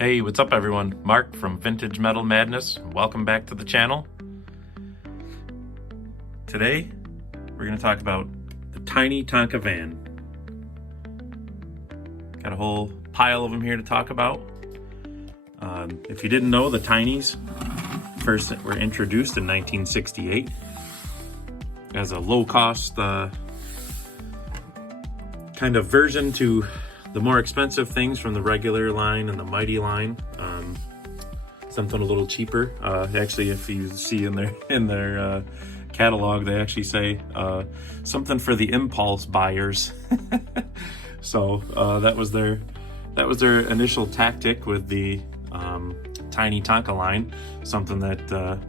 Hey, what's up everyone? Mark from Vintage Metal Madness. Welcome back to the channel. Today, we're going to talk about the tiny Tonka van. Got a whole pile of them here to talk about. If you didn't know, the Tinies first were introduced in 1968 as a low-cost kind of version to the more expensive things from the regular line and the Mighty line. Something a little cheaper. Actually, if you see in their catalog, they actually say something for the impulse buyers. So that was their initial tactic with the tiny Tonka line. Something that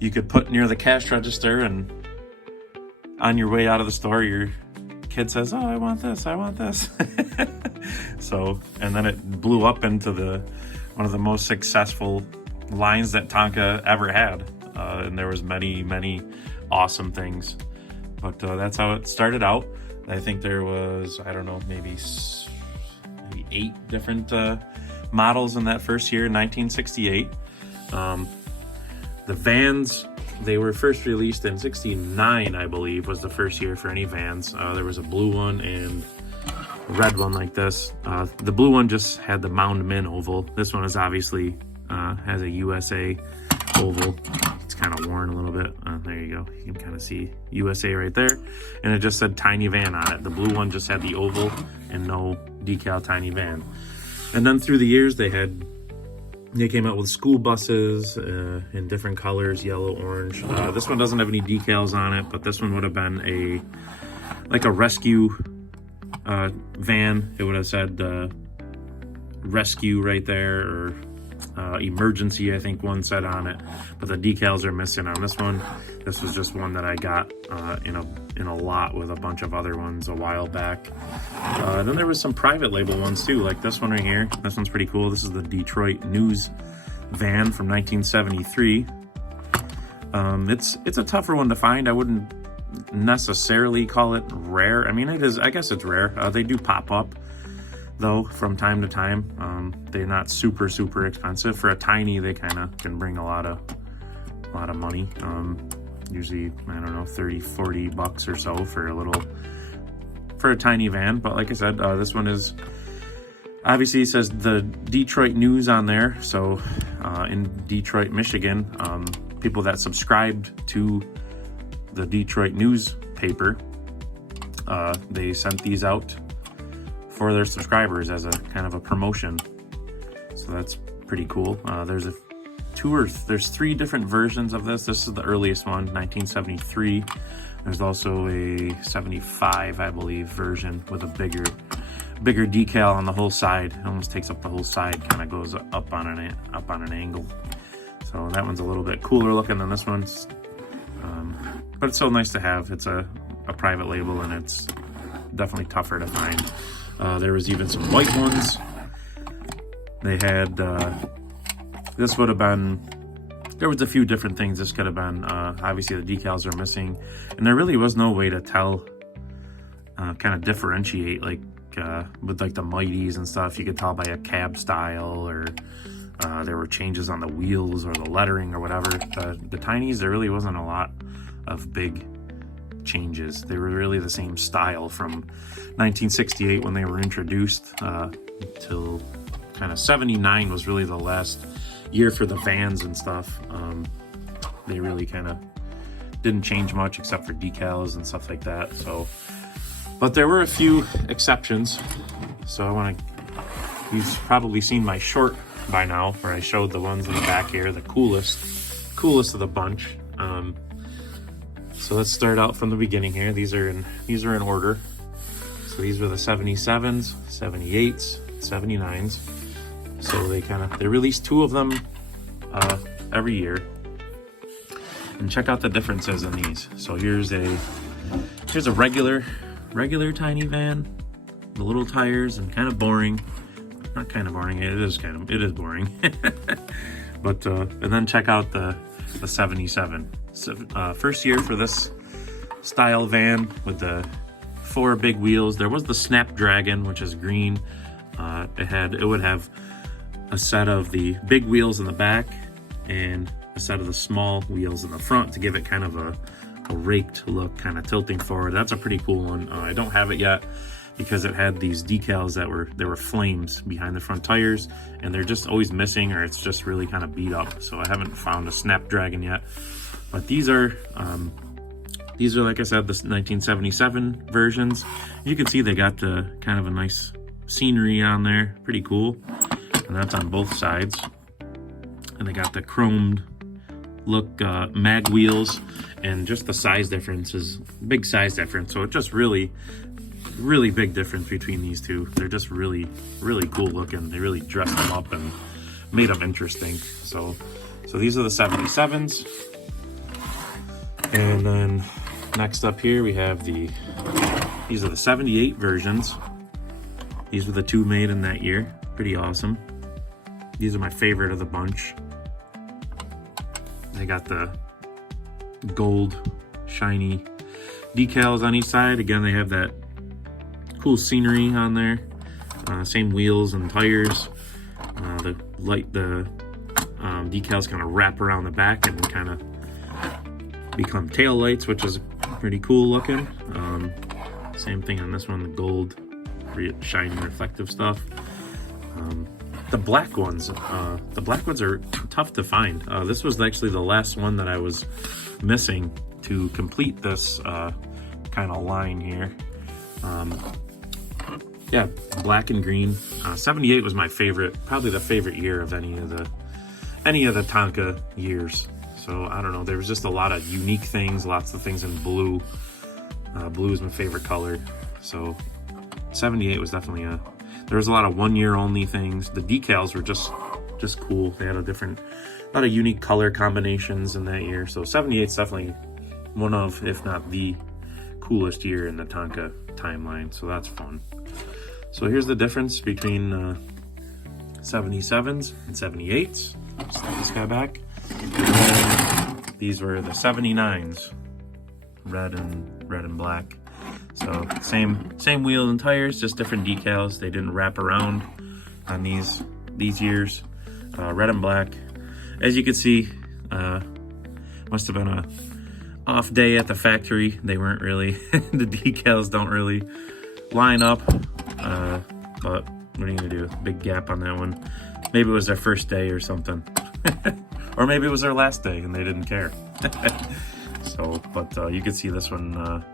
you could put near the cash register, and on your way out of the store, your kid says, "Oh, I want this, I want this." So, and then it blew up into one of the most successful lines that Tonka ever had. And there was many awesome things. But that's how it started out. I think there was, I don't know, maybe 8 different models in that first year, 1968. The vans, they were first released in 69, I believe, was the first year for any vans. There was a blue one and a red one like this. The blue one just had the Mound Min oval. This one is obviously has a USA oval. It's kind of worn a little bit. There you go. You can kind of see USA right there. And it just said Tiny Van on it. The blue one just had the oval and no decal Tiny Van. And then through the years, they came out with school buses in different colors, yellow, orange. This one doesn't have any decals on it, but this one would have been like a rescue van. It would have said rescue right there, or emergency, I think one said on it, but the decals are missing on this one. This was just one that I got in a lot with a bunch of other ones a while back. Then there was some private label ones too, like this one right here. This one's pretty cool. This is the Detroit News van from 1973. It's a tougher one to find. I wouldn't necessarily call it rare. I mean, it is. I guess it's rare. They do pop up though from time to time. They're not super expensive. For a tiny, they kind of can bring a lot of money. Usually, I don't know, 30-40 bucks or so for a tiny van. But like I said, this one is obviously, it says the Detroit News on there. So in Detroit, Michigan, people that subscribed to the Detroit newspaper, they sent these out for their subscribers as a kind of a promotion. So that's pretty cool. There's 3 different versions of this. This is the earliest one, 1973. There's also a 75, I believe, version with a bigger decal on the whole side. It almost takes up the whole side, kind of goes up on an angle. So that one's a little bit cooler looking than this one. But it's so nice to have. It's a private label, and it's definitely tougher to find. There was even some white ones. They had, this would have been, there was a few different things this could have been. Obviously the decals are missing, and there really was no way to tell, kind of differentiate, like with like the Mighties and stuff. You could tell by a cab style, or there were changes on the wheels or the lettering or whatever. The Tinies, there really wasn't a lot of big changes. They were really the same style from 1968 when they were introduced till kind of 79 was really the last year for the vans and stuff. They really kind of didn't change much except for decals and stuff like that. So, but there were a few exceptions. So you've probably seen my short by now, where I showed the ones in the back here, the coolest of the bunch. So let's start out from the beginning here. These are in order. So these were the 77s, 78s, 79s. So they release 2 of them every year. And check out the differences in these. So here's a regular tiny van, the little tires, and kind of boring. Not kind of boring. It is boring. But and then check out the 77. So, first year for this style van with the 4 big wheels. There was the Snapdragon, which is green. It would have a set of the big wheels in the back and a set of the small wheels in the front to give it kind of a raked look, kind of tilting forward. That's a pretty cool one. I don't have it yet because it had these decals that were flames behind the front tires, and they're just always missing, or it's just really kind of beat up. So I haven't found a Snapdragon yet. But these are like I said, the 1977 versions. You can see they got the kind of a nice scenery on there, pretty cool. And that's on both sides. And they got the chromed look mag wheels, and just the size difference is big size difference. So it just really big difference between these two. They're just really cool looking. They really dressed them up and made them interesting. So these are the 77s. And then next up here we have these are the 78 versions. These were the two made in that year. Pretty awesome. These are my favorite of the bunch. They got the gold shiny decals on each side. Again, they have that cool scenery on there. Same wheels and tires. The decals kind of wrap around the back and kind of become tail lights, which is pretty cool looking. Same thing on this one, the gold shiny reflective stuff. The black ones are tough to find. This was actually the last one that I was missing to complete this kind of line here. Yeah, black and green. 78 was my favorite, probably the favorite year of any of the Tonka years. So I don't know, there was just a lot of unique things, lots of things in blue. Blue is my favorite color. So 78 was definitely there was a lot of 1 year only things. The decals were just cool. They had a lot of unique color combinations in that year. So 78 is definitely one of, if not the coolest year in the Tonka timeline. So that's fun. So here's the difference between 77s and 78s. Slide this guy back. These were the 79s, red and black. So same wheel and tires, just different decals. They didn't wrap around on these years. Red and black. As you can see, must have been a off day at the factory. They weren't really the decals don't really line up. But what are you gonna do? Big gap on that one. Maybe it was their first day or something. Or maybe it was their last day and they didn't care. So, but you can see this one,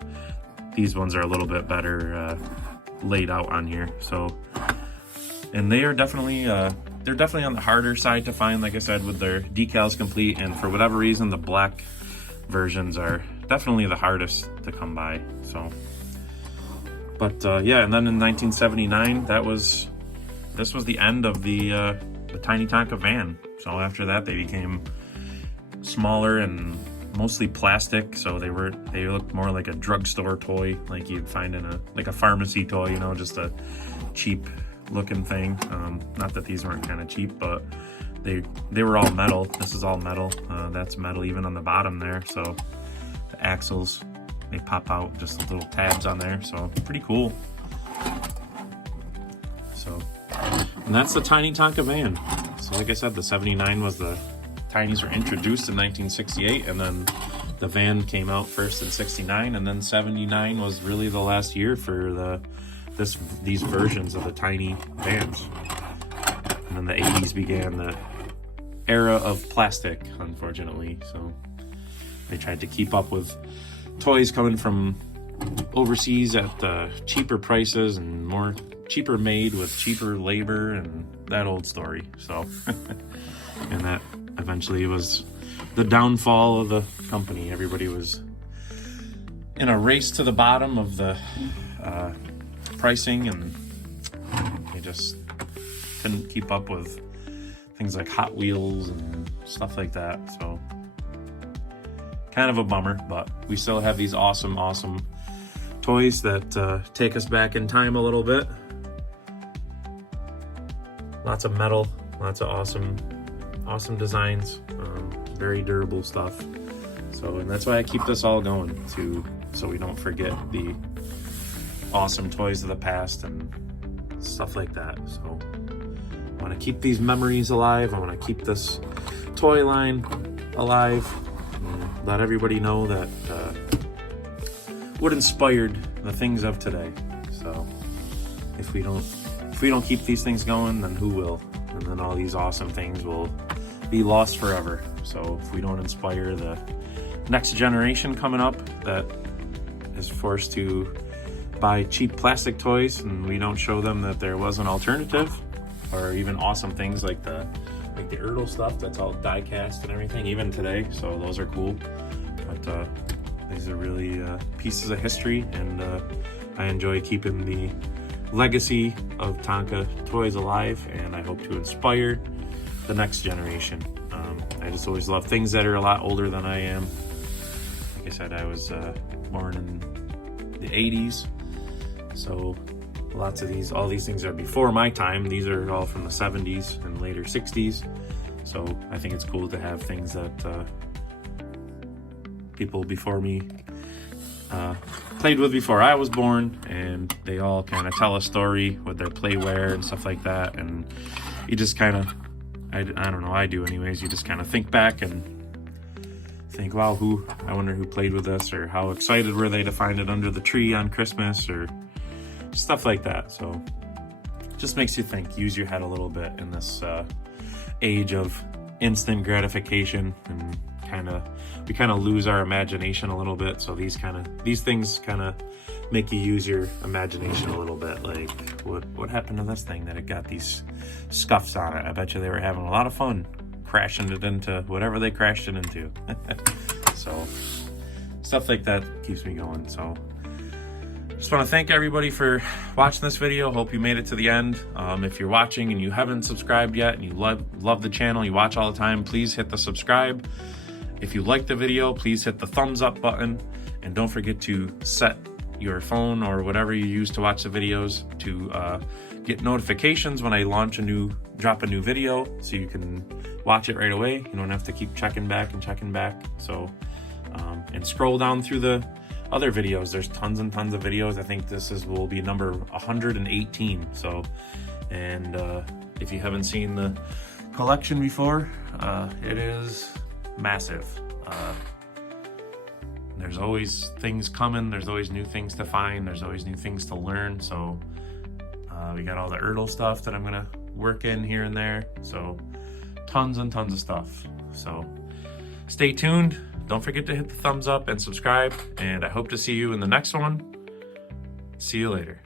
these ones are a little bit better laid out on here. So, and they are definitely, they're definitely on the harder side to find, like I said, with their decals complete. And for whatever reason, the black versions are definitely the hardest to come by. So, but yeah, and then in 1979, this was the end of the Tiny Tonka van. So after that, they became smaller and mostly plastic. So they looked more like a drugstore toy, like you'd find in a pharmacy toy, you know, just a cheap looking thing. Not that these weren't kind of cheap, but they were all metal. This is all metal. That's metal even on the bottom there. So the axles, they pop out, just little tabs on there. So pretty cool. So, and that's the Tiny Tonka van. So like I said, the 79 was the Tinys were introduced in 1968, and then the van came out first in 69, and then 79 was really the last year for these versions of the Tiny vans. And then the 80s began the era of plastic, unfortunately. So they tried to keep up with toys coming from overseas at cheaper prices and more cheaper made with cheaper labor and that old story. So and that eventually was the downfall of the company. Everybody was in a race to the bottom of the pricing, and they just couldn't keep up with things like Hot Wheels and stuff like that. So kind of a bummer, but we still have these awesome toys that take us back in time a little bit. Lots of metal, lots of awesome designs, very durable stuff. So, and that's why I keep this all going so we don't forget the awesome toys of the past and stuff like that. So want to keep these memories alive. I want to keep this toy line alive. And let everybody know that what inspired the things of today. So if we don't keep these things going, then who will? And then all these awesome things will be lost forever. So if we don't inspire the next generation coming up that is forced to buy cheap plastic toys, and we don't show them that there was an alternative, or even awesome things like the Ertl stuff that's all die cast and everything, even today. So those are cool. But these are really pieces of history, and I enjoy keeping the legacy of Tonka toys alive, and I hope to inspire the next generation. I just always love things that are a lot older than I am. Like I said, I was born in the 80s, so all these things are before my time. These are all from the 70s and later 60s. So I think it's cool to have things that people before me played with before I was born, and they all kind of tell a story with their playware and stuff like that. And you just kind of, I don't know, I do anyways, you just kind of think back and think, wow, I wonder who played with this, or how excited were they to find it under the tree on Christmas, or stuff like that. So just makes you think, use your head a little bit in this age of instant gratification, and we kind of lose our imagination a little bit. So these things kind of make you use your imagination a little bit. Like, what happened to this thing that it got these scuffs on it? I bet you they were having a lot of fun crashing it into whatever they crashed it into. So stuff like that keeps me going. So just want to thank everybody for watching this video. Hope you made it to the end. If you're watching and you haven't subscribed yet, and you love the channel, you watch all the time, please hit the subscribe. If you like the video, please hit the thumbs up button, and don't forget to set your phone or whatever you use to watch the videos to get notifications when I drop a new video, so you can watch it right away. You don't have to keep checking back. So and scroll down through the other videos. There's tons and tons of videos. I think will be number 118. So, and if you haven't seen the collection before, it is massive. There's always things coming. There's always new things to find. There's always new things to learn. So we got all the Ertl stuff that I'm gonna work in here and there. So tons and tons of stuff. So stay tuned. Don't forget to hit the thumbs up and subscribe. And I hope to see you in the next one. See you later.